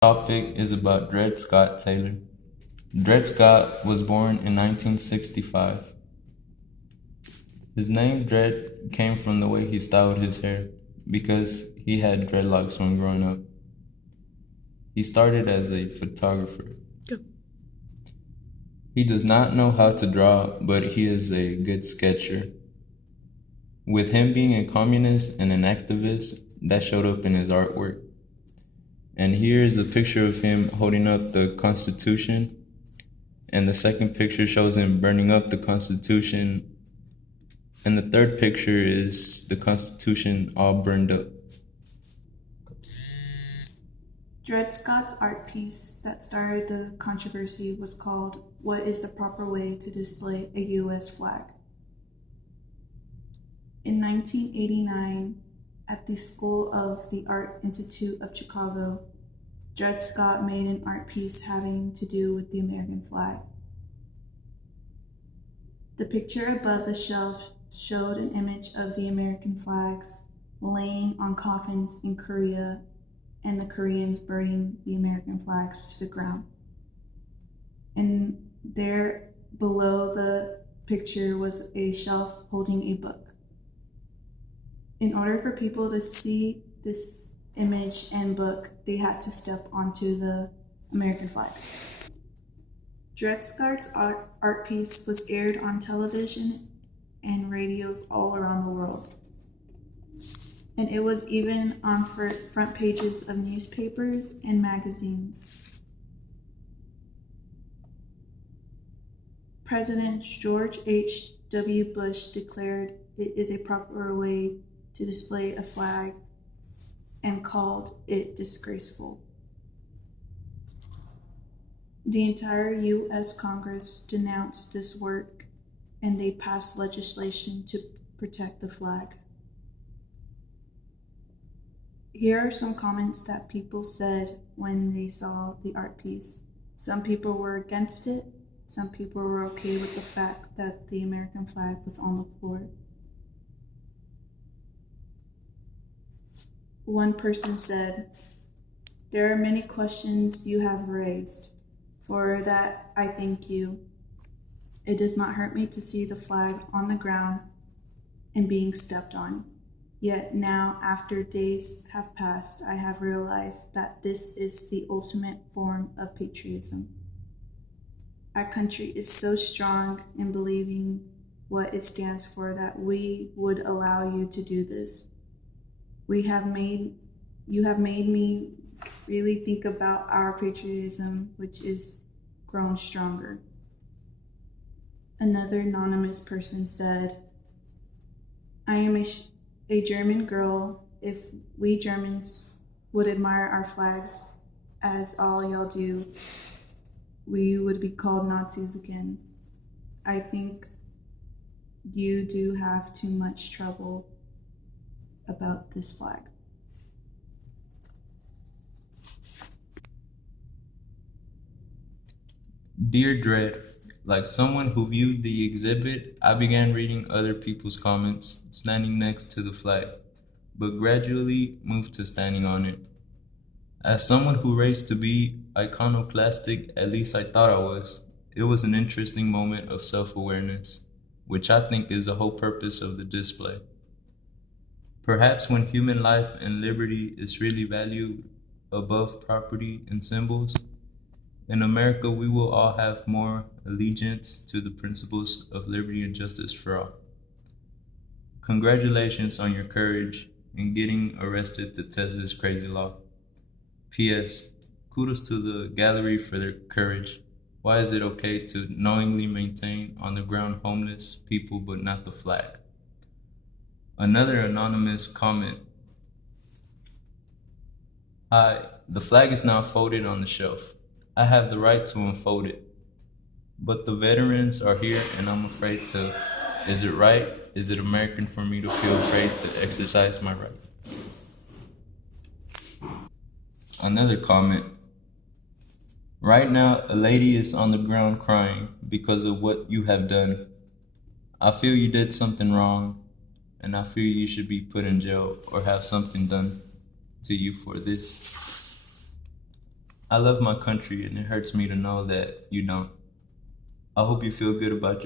Topic is about Dred Scott Taylor. Dred Scott was born in 1965. His name Dred came from the way he styled his hair because he had dreadlocks when growing up. He started as a photographer. Go. He does not know how to draw, but he is a good sketcher. With him being a communist and an activist, that showed up in his artwork. And here is a picture of him holding up the Constitution. And the second picture shows him burning up the Constitution. And the third picture is the Constitution all burned up. Dred Scott's art piece that started the controversy was called "What is the Proper Way to Display a U.S. Flag?" In 1989, at the School of the Art Institute of Chicago, Dred Scott made an art piece having to do with the American flag. The picture above the shelf showed an image of the American flags laying on coffins in Korea and the Koreans burning the American flags to the ground. And there below the picture was a shelf holding a book. In order for people to see this image and book, they had to step onto the American flag. Dred Scott's art piece was aired on television and radios all around the world. And it was even on front pages of newspapers and magazines. President George H.W. Bush declared it is a proper way to display a flag and called it disgraceful. The entire U.S. Congress denounced this work, and they passed legislation to protect the flag. Here are some comments that people said when they saw the art piece. Some people were against it. Some people were okay with the fact that the American flag was on the floor. One person said, "There are many questions you have raised. For that, I thank you. It does not hurt me to see the flag on the ground and being stepped on. Yet now, after days have passed, I have realized that this is the ultimate form of patriotism. Our country is so strong in believing what it stands for that we would allow you to do this. You have made me really think about our patriotism, which is grown stronger." Another anonymous person said, "I am a German girl. If we Germans would admire our flags as all y'all do, we would be called Nazis again. I think you do have too much trouble about this flag." Dear Dred, like someone who viewed the exhibit, I began reading other people's comments, standing next to the flag, but gradually moved to standing on it. As someone who raced to be iconoclastic, at least I thought I was, it was an interesting moment of self-awareness, which I think is the whole purpose of the display. Perhaps when human life and liberty is really valued above property and symbols, in America we will all have more allegiance to the principles of liberty and justice for all. Congratulations on your courage in getting arrested to test this crazy law. P.S. Kudos to the gallery for their courage. Why is it okay to knowingly maintain on the ground homeless people but not the flag? Another anonymous comment. Hi, the flag is now folded on the shelf. I have the right to unfold it. But the veterans are here and I'm afraid to. Is it right? Is it American for me to feel afraid to exercise my right? Another comment. Right now, a lady is on the ground crying because of what you have done. I feel you did something wrong, and I feel you should be put in jail or have something done to you for this. I love my country and it hurts me to know that you don't. I hope you feel good about